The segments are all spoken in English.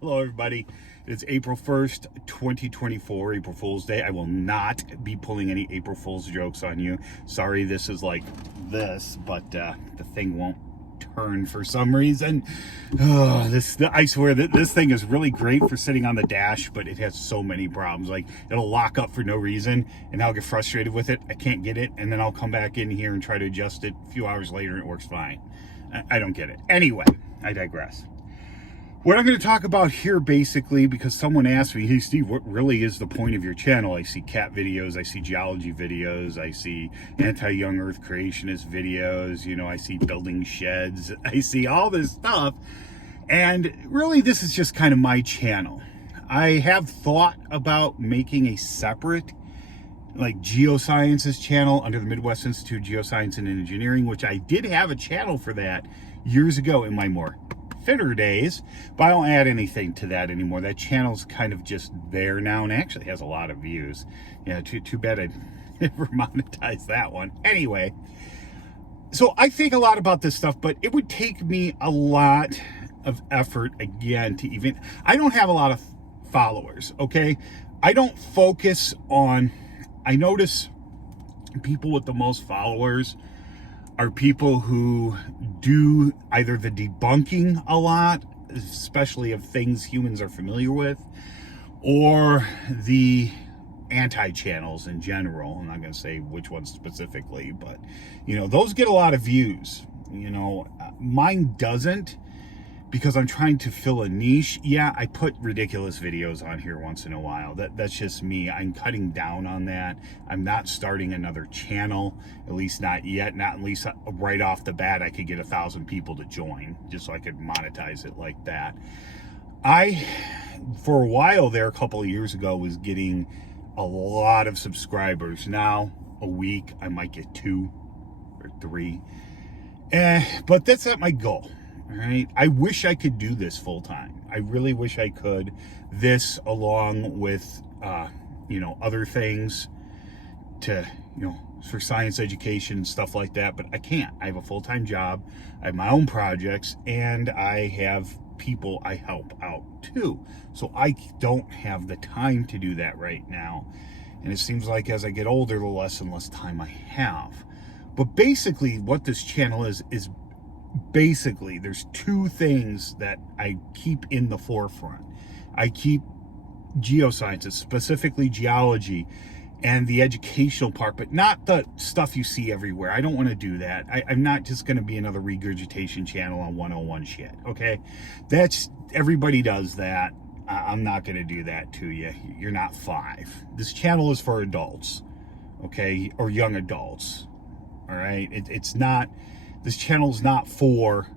Hello, everybody. It's April 1st, 2024, April Fool's Day. I will not be pulling any April Fool's jokes on you. Sorry, this is like this, but the thing won't turn for some reason. I swear that this thing is really great for sitting on the dash, but it has so many problems. Like, it'll lock up for no reason, and I'll get frustrated with it. I can't get it, and then I'll come back in here and try to adjust it a few hours later, and it works fine. I don't get it. Anyway, I digress. What I'm going to talk about here, basically, because someone asked me, hey, Steve, what really is the point of your channel? I see cat videos, I see geology videos, I see anti-young earth creationist videos, I see building sheds, I see all this stuff. And really, this is just kind of my channel. I have thought about making a separate, like, geosciences channel under the Midwest Institute of Geoscience and Engineering, which I did have a channel for that years ago in my more fitter days, but I don't add anything to that anymore. That channel's kind of just there now, and actually has a lot of views. Yeah, too bad I never monetized that one. Anyway, so I think a lot about this stuff, but it would take me a lot of effort again to even, I don't have a lot of followers, okay? I don't focus on, I notice people with the most followers are people who do either the debunking a lot, especially of things humans are familiar with, or the anti-channels in general. I'm not going to say which ones specifically, but, those get a lot of views. Mine doesn't, because I'm trying to fill a niche. Yeah, I put ridiculous videos on here once in a while. That's just me. I'm cutting down on that. I'm not starting another channel, at least not yet. Not at least right off the bat I could get 1,000 people to join, just so I could monetize it like that. For a while there, a couple of years ago, was getting a lot of subscribers. Now, a week, I might get 2 or 3. But that's not my goal. All right. I wish I could do this full time. I really wish I could. This, along with, other things to, for science education and stuff like that. But I can't. I have a full-time job. I have my own projects, and I have people I help out too. So I don't have the time to do that right now. And it seems like as I get older, the less and less time I have. But basically, what this channel is basically, there's 2 things that I keep in the forefront. I keep geosciences, specifically geology, and the educational part, but not the stuff you see everywhere. I don't want to do that. I'm not just going to be another regurgitation channel on 101 shit, okay? Everybody does that. I'm not going to do that to you. You're not 5. This channel is for adults, okay? Or young adults, all right? It's not... This channel's not for,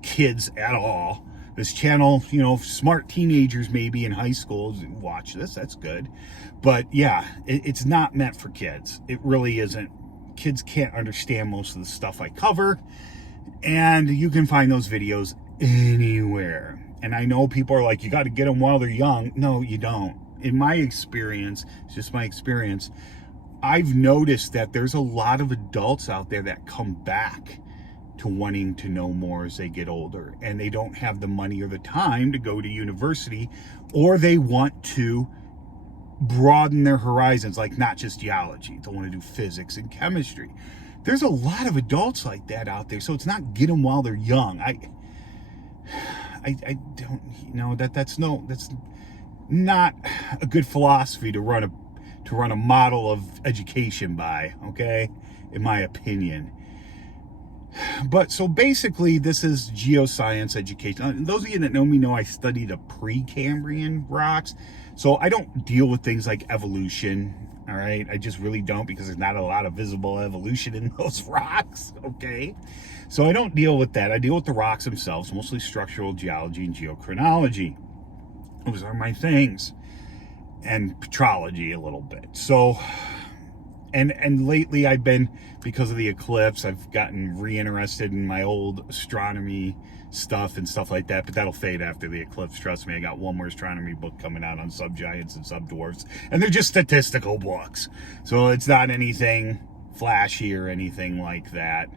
kids at all. This channel, smart teenagers maybe in high school watch this. That's good. But yeah, it's not meant for kids. It really isn't. Kids can't understand most of the stuff I cover. And you can find those videos anywhere. And I know people are like, you got to get them while they're young. No, you don't. In my experience, it's just my experience, I've noticed that there's a lot of adults out there that come back to wanting to know more as they get older, and they don't have the money or the time to go to university, or they want to broaden their horizons, like not just geology. They want to do physics and chemistry. There's a lot of adults like that out there, so it's not get them while they're young. I don't, that's not a good philosophy to run a model of education by, okay, in my opinion. But so basically, this is geoscience education. Those of you that know me know I studied the Precambrian rocks, so I don't deal with things like evolution, all right? I just really don't, because there's not a lot of visible evolution in those rocks, okay? So I don't deal with that. I deal with the rocks themselves, mostly structural geology and geochronology. Those are my things. And petrology a little bit. So, and lately I've been, because of the eclipse, I've gotten re-interested in my old astronomy stuff and stuff like that, but that'll fade after the eclipse. Trust me, I got one more astronomy book coming out on subgiants and subdwarfs, and they're just statistical books. So it's not anything flashy or anything like that.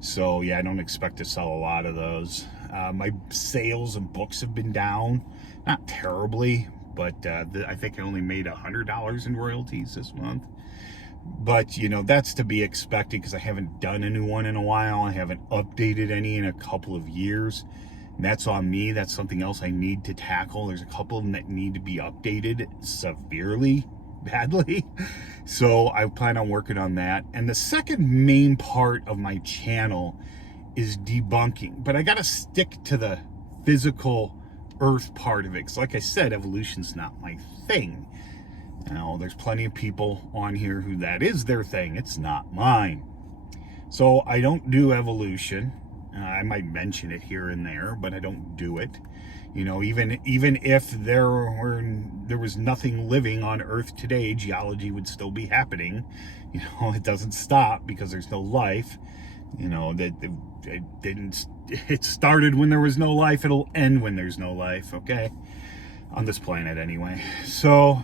So yeah, I don't expect to sell a lot of those. My sales and books have been down, not terribly, but I think I only made $100 in royalties this month. But, you know, that's to be expected because I haven't done a new one in a while. I haven't updated any in a couple of years. And that's on me. That's something else I need to tackle. There's a couple of them that need to be updated severely, badly. So I plan on working on that. And the second main part of my channel is debunking. But I got to stick to the physical Earth part of it. Because like I said, evolution's not my thing. Now, there's plenty of people on here who that is their thing. It's not mine. So I don't do evolution. I might mention it here and there, but I don't do it. You know, even if there was nothing living on Earth today, geology would still be happening. You know, it doesn't stop because there's no life. You know, it started when there was no life. It'll end when there's no life, okay? On this planet anyway. So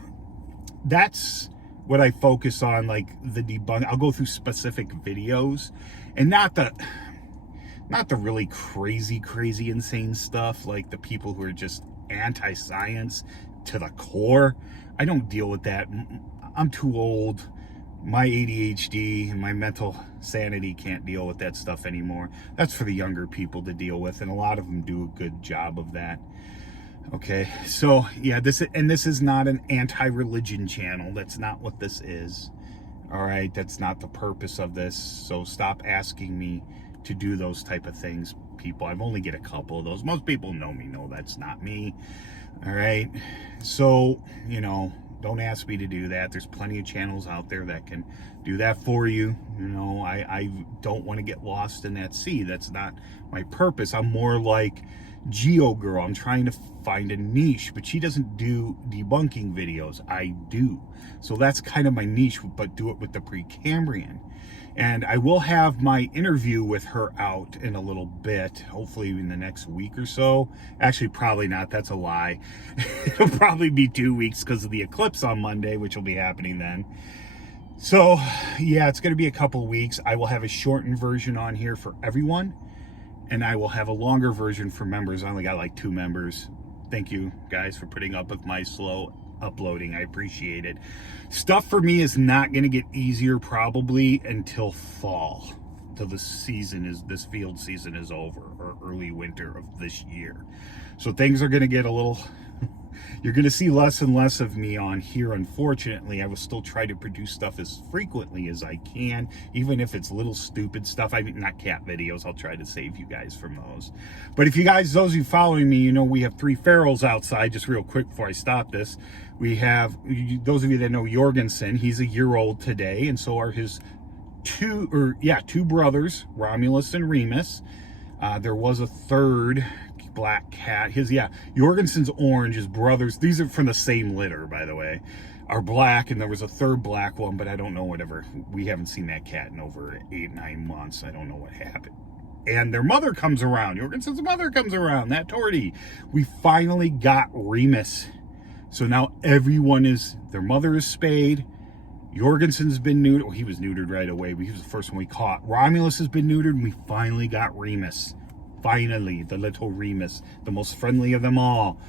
that's what I focus on, like the debunk. I'll go through specific videos and not the really crazy insane stuff, like the people who are just anti-science to the core. I don't deal with that. I'm too old. My ADHD and my mental sanity can't deal with that stuff anymore. That's for the younger people to deal with, and a lot of them do a good job of that. Okay, so yeah, this is not an anti-religion channel. That's not what this is. All right, that's not the purpose of this. So stop asking me to do those type of things, people. I've only get a couple of those. Most people know me, know that's not me. All right, so, you know, don't ask me to do that. There's plenty of channels out there that can do that for you. You know, I don't want to get lost in that sea. That's not my purpose. I'm more like Geo Girl. I'm trying to find a niche, but she doesn't do debunking videos. I do. So that's kind of my niche, but do it with the Precambrian. And I will have my interview with her out in a little bit, hopefully in the next week or so. Actually, probably not. That's a lie. It'll probably be 2 weeks because of the eclipse on Monday, which will be happening then. So, yeah, it's going to be a couple weeks. I will have a shortened version on here for everyone, and I will have a longer version for members. I only got like 2 members. Thank you, guys, for putting up with my slow uploading. I appreciate it. Stuff for me is not going to get easier probably until fall, till this field season is over, or early winter of this year. So things are going to get a little you're going to see less and less of me on here. Unfortunately, I will still try to produce stuff as frequently as I can, even if it's little stupid stuff. I mean, not cat videos. I'll try to save you guys from those. But if you guys, those of you following me, you know we have 3 ferals outside. Just real quick before I stop this, we have, those of you that know Jorgensen, he's a year old today, and so are his 2 brothers, Romulus and Remus. There was a third black cat. Jorgensen's orange. His brothers, these are from the same litter, by the way, are black, and there was a third black one, but I don't know, whatever. We haven't seen that cat in over 8-9 months. I don't know what happened. And their mother comes around. Jorgensen's mother comes around, that Torty. We finally got Remus. So now everyone their mother is spayed. Jorgensen's been neutered. Well, he was neutered right away, but he was the first one we caught. Romulus has been neutered, and we finally got Remus. Finally, the little Remus, the most friendly of them all.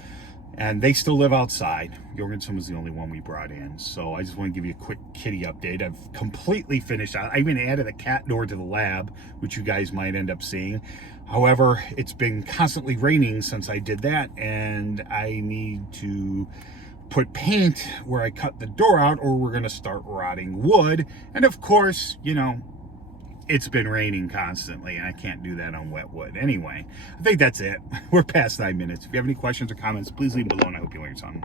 And they still live outside. Jorgensen was the only one we brought in. So I just want to give you a quick kitty update. I've completely finished. I even added a cat door to the lab, which you guys might end up seeing. However, it's been constantly raining since I did that, and I need to put paint where I cut the door out, or we're going to start rotting wood. And of course, you know, it's been raining constantly, and I can't do that on wet wood. Anyway, I think that's it. We're past 9 minutes. If you have any questions or comments, please leave them below, and I hope you learned something.